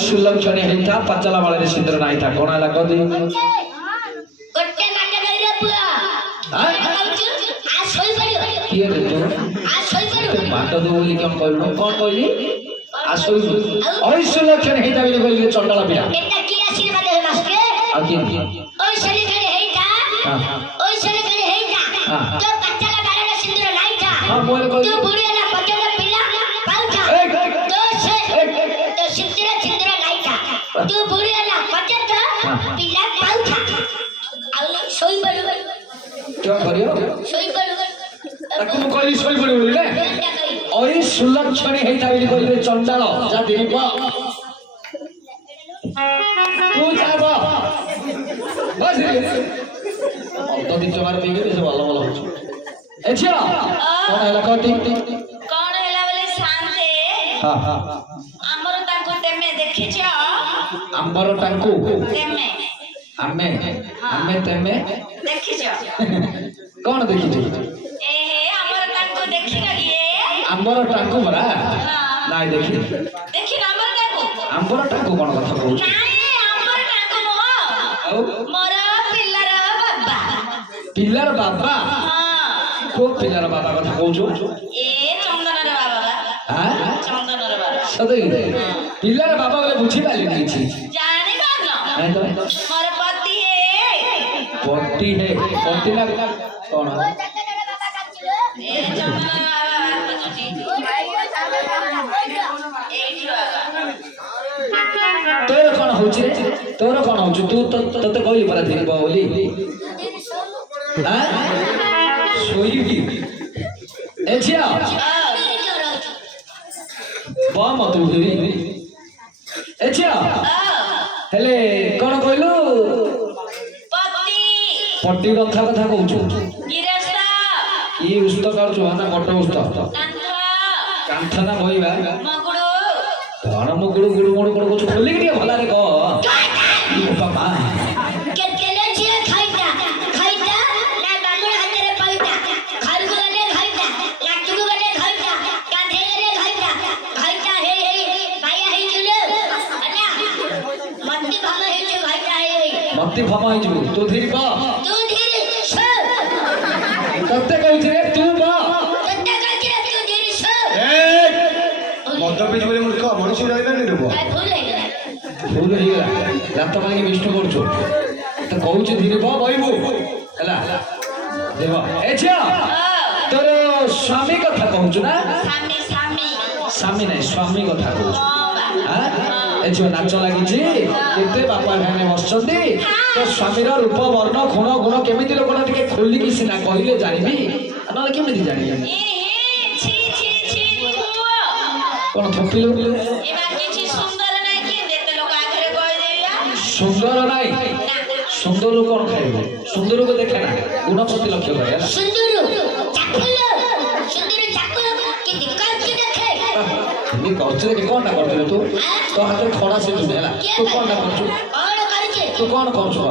सुलक्षणी हेता पचला वाले सिंदर नाही था कोणा लागो दे गोटे नाके गइरे पुआ हां आ सोई पडियो किए रे तो आ सोई पडियो माट दो बोली कोन कहलो कोन कहली आ सोई ओई सुलक्षणी हेता बोली बोली चंडाला पिया एटा की आशीर्वाद हे मास्के आ की ओई सुलक्षणी हेता हां ओई सुलक्षणी हेता तो पचला वाले सिंदर नाही था हां बोल को तू बुढ़िया ना पचला पिला पाउचा तो से तो सिंदर सिंदर नाही था तू बुढ़िया ना पचला पिला पाउचा आ सोई पडियो क्या करियो सोई पडियो ताकू कहली सोई पडियो बोली ने ओई सुलक्षणी हेता बोली बोली चंडाल जा देब तू যাব बस तो दिन तुम्हारे देखे से वाला वाला हो अच्छा कौन है लगा टिक टिक कौन हैला बोले शांते हां हां हमर ताको तेमे देखिछो अंबर टांकू तेमे आमे आमे तेमे देखिछो कौन देखि छी ए हे हमर ताको देखि गलिए अंबर टांकू बरा हां नाही देखि देखि हमर ताको अंबर टांकू कोन कथा कहू नाही हमर ताको नो औ मोर पिल्लर बाबा पिल्लर बाबा हां को पिल्लर बाबा कथा कहू छो ए चंदनर बाबा हां चंदनर बाबा सदै पिल्लर बाबा बोले बुझी पाली नहीं छी जाने पानो नहीं तो मोर पति है पति है पति ना कौन ए चंदनर बाबा तुझी तोर कौन होची तोर कौन होची तू तो तते कहली परा धीरे बोली हां सोई भी एछिया बा मत धीरे एछिया हेले कौन कहलु पति पट्टी कथा कथा कहू गिरस्ता ई उस्त करछु ना मोटो उस्त कांथा ना होइबा मगुडो कौन मो गुडु गुडु मोड कोड कुछ खोली के भला रे को बाबा केले छिए खाइता खाइता ना बामुर हाते रे पाइता खारगु गले खाइता लाटुगु गले खाइता कांधे गले खाइता खाइता हे भाया हे जुले अना मत्ती भामा हे जो खाइता हे मत्ती भामा हे जो तू धीरे बा तू धीरे छ तते कहू रे तू बा तते कहू रे तू धीरे छ ए मत बीज बोले मूर्ख मनुष्य रहबा नहीं देबो भूल है ଭୁଲ ହେଇଗଲା ଦାନ୍ତ ମାରିକି ବିଷ୍ଣୁ କରୁଛୁ ତ କହୁଛୁ ଧୀରେ ବହିବୁ ହେଲା ଦେବ ଏ ଝିଅ ତୋର ସ୍ୱାମୀ କଥା କହୁଛୁ ନା ସ୍ୱାମୀ ନାହିଁ ସ୍ୱାମୀ କଥା କହୁଛୁ ଏ ଝିଅ ନାଚ ଲାଗିଛି କେତେ ବାପା ଭାଇମାନେ ବସିଛନ୍ତି ତୋ ସ୍ୱାମୀର ରୂପ ବର୍ଣ୍ଣ ଗୁଣ ଗୁଣ କେମିତି ଲୋକଟା ଟିକେ ଖୋଲିକି ସିନା କହିଲେ ଜାଣିବି ନହେଲେ କେମିତି ଜାଣିବି କଣ ଥୋପିଲୁ ସୁନ୍ଦର ନାହିଁ ସୁନ୍ଦର କଣ ଖାଇବୁ ସୁନ୍ଦରକୁ ଦେଖେ ନା ଗୁଣ ପ୍ରତି ଲକ୍ଷ୍ୟ କରେ ଏମିତି କରୁଛୁ ଦେଖେ କଣଟା କରୁଛୁ ତୁ ତୋ ହାତରେ ଖଡ଼ା ଶିଖୁନି ହେଲା ତୁ କଣଟା କରୁଛୁ ତୁ କଣ କରୁଛୁ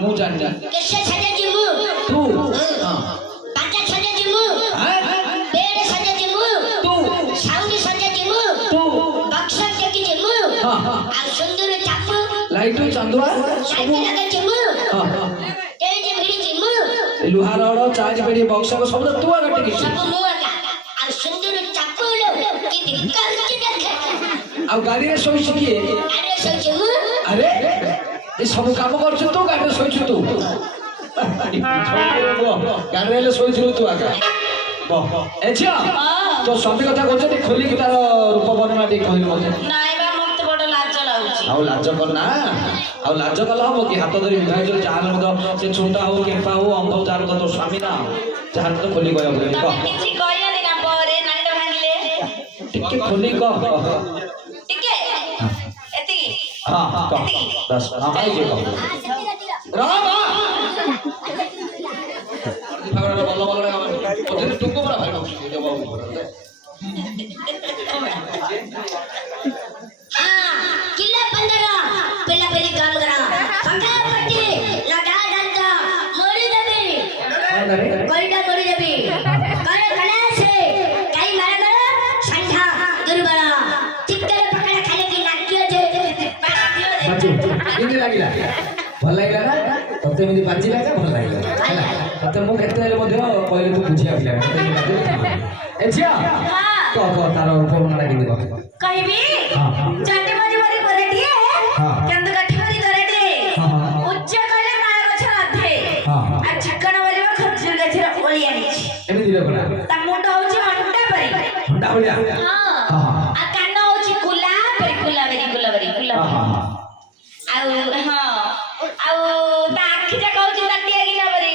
ମୁଁ ଜାଣିନି ତୁ ଲାଇଟ ଚାନ୍ଦୁଆ ଲୁହା ରଡ ଚାର୍ଜ ବେଡି ବକ୍ସ ସବୁ ତୁ ଆଗ ଟିକିଛୁ ଆଉ ଗାଡିରେ ଶୋଇଛୁ କିଏ ଆରେ ଏ ସବୁ କାମ କରୁଛୁ ତୁ ଗାଡିରେ ଶୋଇଛୁ ତୁ ଗାଡିରେ ହେଲେ ଶୋଇଥିଲୁ ତୁ ଆଗ ଏ ଝିଅ ତୋ ସ୍ୱାମୀ କଥା କହୁଛନ୍ତି ଖୋଲିକି ତାର ରୂପ ବର୍ଣ୍ଣନା ଟିକେ କହିଲୁ ମତେ ଆଉ ଲାଜ କରନା ଆଉ ଲାଜ କଲେ ହବ କି ହାତ ଧରି ବିଭାଜିତ ଯାହାର ମଧ୍ୟ ସେ ଛୋଟା ହଉ କେମ୍ପା ହଉ ଅଙ୍ଗ ଯାହାର ତ ତୋ ସ୍ୱାମୀ ନା ଯାହାର ତ ଖୋଲି କହିବାକୁ ପଡିବ କହ ଟିକେ ଖୋଲି କହ ହଁ କହ ବସ୍ ହଁ ଭାଇ କହ ଭଲ ଭଲ ଟୁକୁ ପରା ଭାଇ ଲାଗିଲା ଭଲ ଲାଗିଲା ନା ତତେ ଏମିତି ବାଜିଲା ଭଲ ଲାଗିଲା ହେଲା ତତେ ମୁଁ କେତେ ହେଲେ ମଧ୍ୟ କହିଲେ ତୁ ବୁଝିବା ପିଲା ଏ ଝିଅ କହ ତାର ଉପମାଟା କେମିତି କହ କହିବି ଚାଟି ମରି ମରି করে দিয়ে କେନ୍ଦୁ କାଠି ମରି করে দিয়ে ଉଚ୍ଚ କହିଲେ ତାଳ ଗଛ ଅଧେ ଆଉ ଛକଣ ମରିବ ଖଜୁର ଗଛର ଓଳି ଆଣିଛି ଏମିତି ଲୋକଟା ତା ମୁଣ୍ଡ ହଉଛି ଅଣ୍ଡା ପରି ଅଣ୍ଡା ଭଳିଆ ଆଉ କାନ ହଉଛି ଗୁଲାବେରୀ ଆଉ ଆଉ ତା ଆଖି ଯାକ ହଉଛି ତାଟିଆ ଗିନା ପରି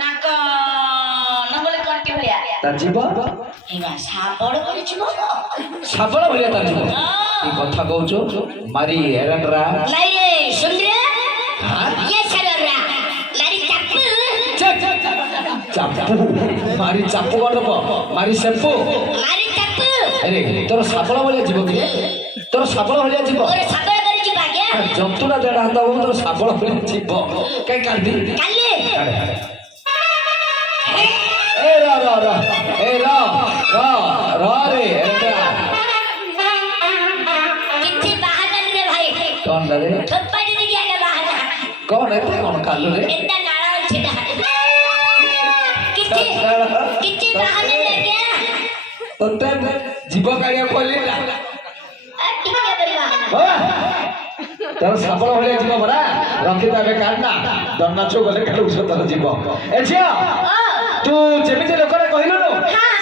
ନାକ ନଙ୍ଗଳି କଣ୍ଟି ଭଳିଆ ତା ଜୀବ ସାବଳ ଭଳି ଯିବ ସାବଳ ଭଳିଆ ତା ଜୀବ କି କଥା କହୁଛୁ ମାରି ଏରଣ୍ଡରା ନାଇଁ ସୁନ୍ଦର ये सररा मारी ଚାପୁ ମାରି ଚାପୁ କଣ ଦବ ମାରି ସେପୁ ଆରେ ତୋର ସାବଳ ଭଳିଆ ଯିବ କି ତୋର ସାବଳ ଭଳିଆ ଯିବ ଜନ୍ତୁଟା ଦେଢ଼ ହାତ ହବ ତୋର ସାବଳ ଭଳିଆ ଯିବ କାଇଁ କାନ୍ଦି ଏ ର ରେ कौन रे थप्पड़ी ने क्या बहाना कौन है कौन कालू रे इतना नाला छिटा कितने बहाने ले गया तोते जीव कालिया कोली ना कितने परिवार तर सबळ भले जीव बरा रखि दाबे काढना दन्ना छो गले कालू सतर जीव ए छिया तू जेमिति लोकरे कहिलु नो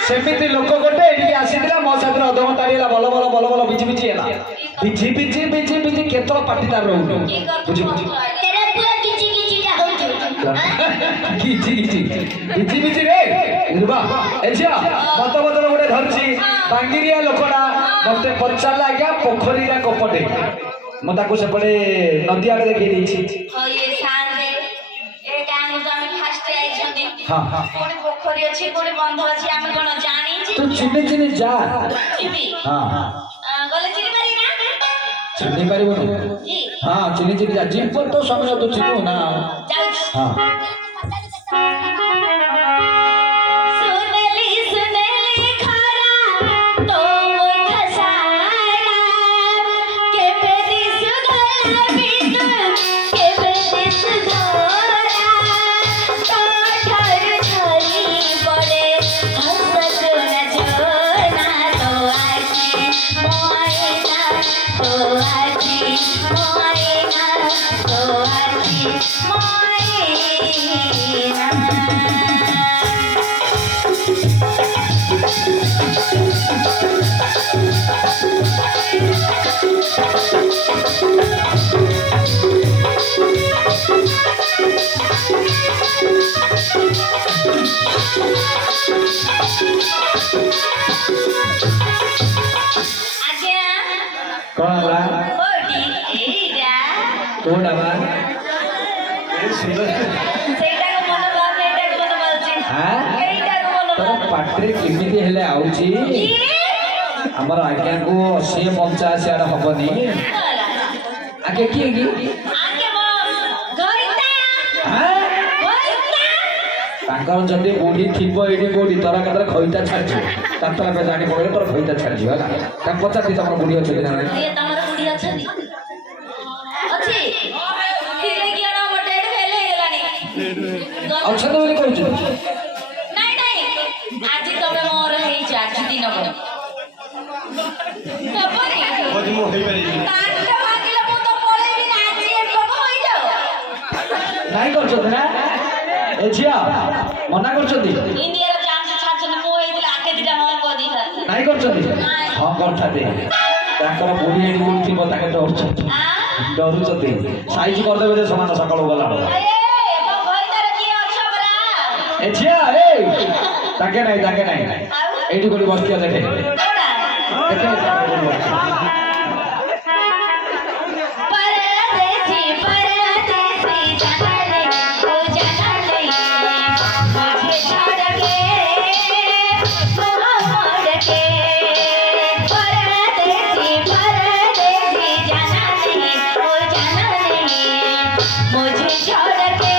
सेमिति लोक गोटे एडी आसीदिला मो साथरे अधम तारिला बल बिजी हेला बिजी केतल पाटी तार रहउ बुझी तेरा पूरा किची बिजी रे रुबा ए छिया मत गोटे धरछि बांगिरिया लोकडा मते पचाला आज्ञा पोखरीरा कपटे म ताको सेपडे नदी आडे देखै दैछि ये सारे ए गांव जमी फास्ट आई छथि हां कोडी पोखरी अछि कोडी बंध अछि हम कोन जानि छी तू चिने जा चिबी हां गले चिनि पारि ना चिनि पारिबो जी हां चिनि जा जिम पर तो समय तो चिनु ना जाउ हां सुनेली खरा तो खसारा के बेरी सुधरा बित के बेरी सुधरा तो ठर ठरी पड़े हंस न जोना तो आके मोए ना कौन हला कौन हला पाटे केमिति हेले आउची हमर आज्ञा को 80 85 आड़ हबनी आके किए की तांकर जदी बुढ़ी थिबो एडी कोडी तोरा कतरा खइता छाडछु तातरा पे जानी पड़े तोर खइता छाडछु होला का पचास दी तमर बुढ़ी अछि ना ये तमर बुढ़ी अछि अछि फिरे की अना मोटे फेले गेलानी अच्छा तो बोली कहछु नहीं नहीं आज तबे मोर हेई आज दिन को तबरी बदी मो हेई पारी काट मागिले मु तो पळे भी नाची एक होई जाओ नाही करछु ना ए झिया मना करछथि इंडिया रे चांस छाछन मो हेइला आके दिटा हम को दी था नाही करछथि हां करथाते ताकर बुढ़ी एडी कोडी थिबो ताके डरछु डरुछथि साइज कर देबे जे समान सकाळ गला ए तो भइतर की अच्छा बरा ए झिया ए ताके नाही एडी कोडी बसतिया देखे कोडा देखे परदेसी जाने ओ जाने मुझे छोड़ के मोहम्मद के परदेसी जाने ओ जाने मुझे छोड़ के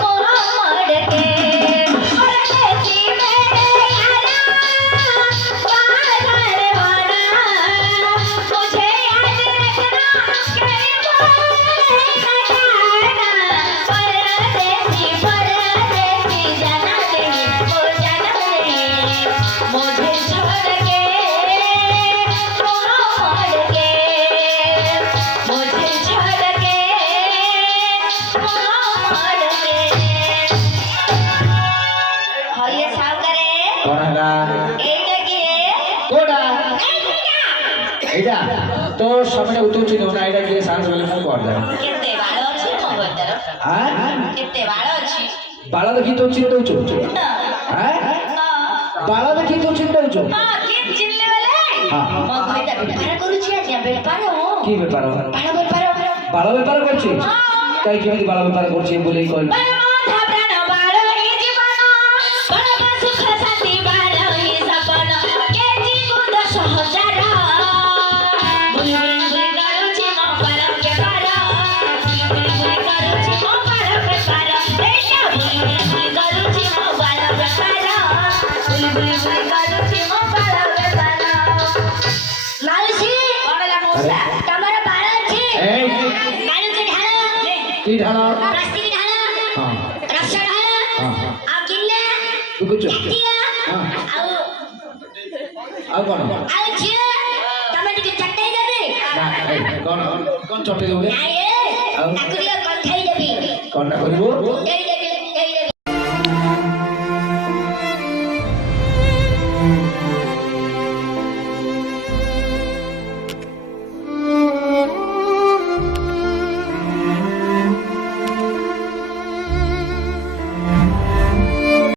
मोहम्मद के परदेसी मेरे यारा बाहर वाला मुझे याद रखना कहीं परदेसी जाना नहीं वो जाना नहीं मुझे छोड़ के मोहम्मद के मुझे छोड़ के मोहम्मद के हाँ ये सावकरे कोणाला एटा किए कोडा एडा तो सामने उतुची नोना एडा के सांस बोले मु कर दे केते बाळ अछि मो भतर हां केते बाळ अछि बाळ देखि तो चिंतौछु हां बाळ देखि तो चिंतौछु हां के चिल्ले वाले हां मो भतर बेपार करूछि आज बेपार की व्यापार बाळ व्यापार करछि काई केमिति बाळ व्यापार करछि बोले कहल की ढाला हां तू कुछ हां आ कोन ना कौन चटे देबे कोन ना करिवो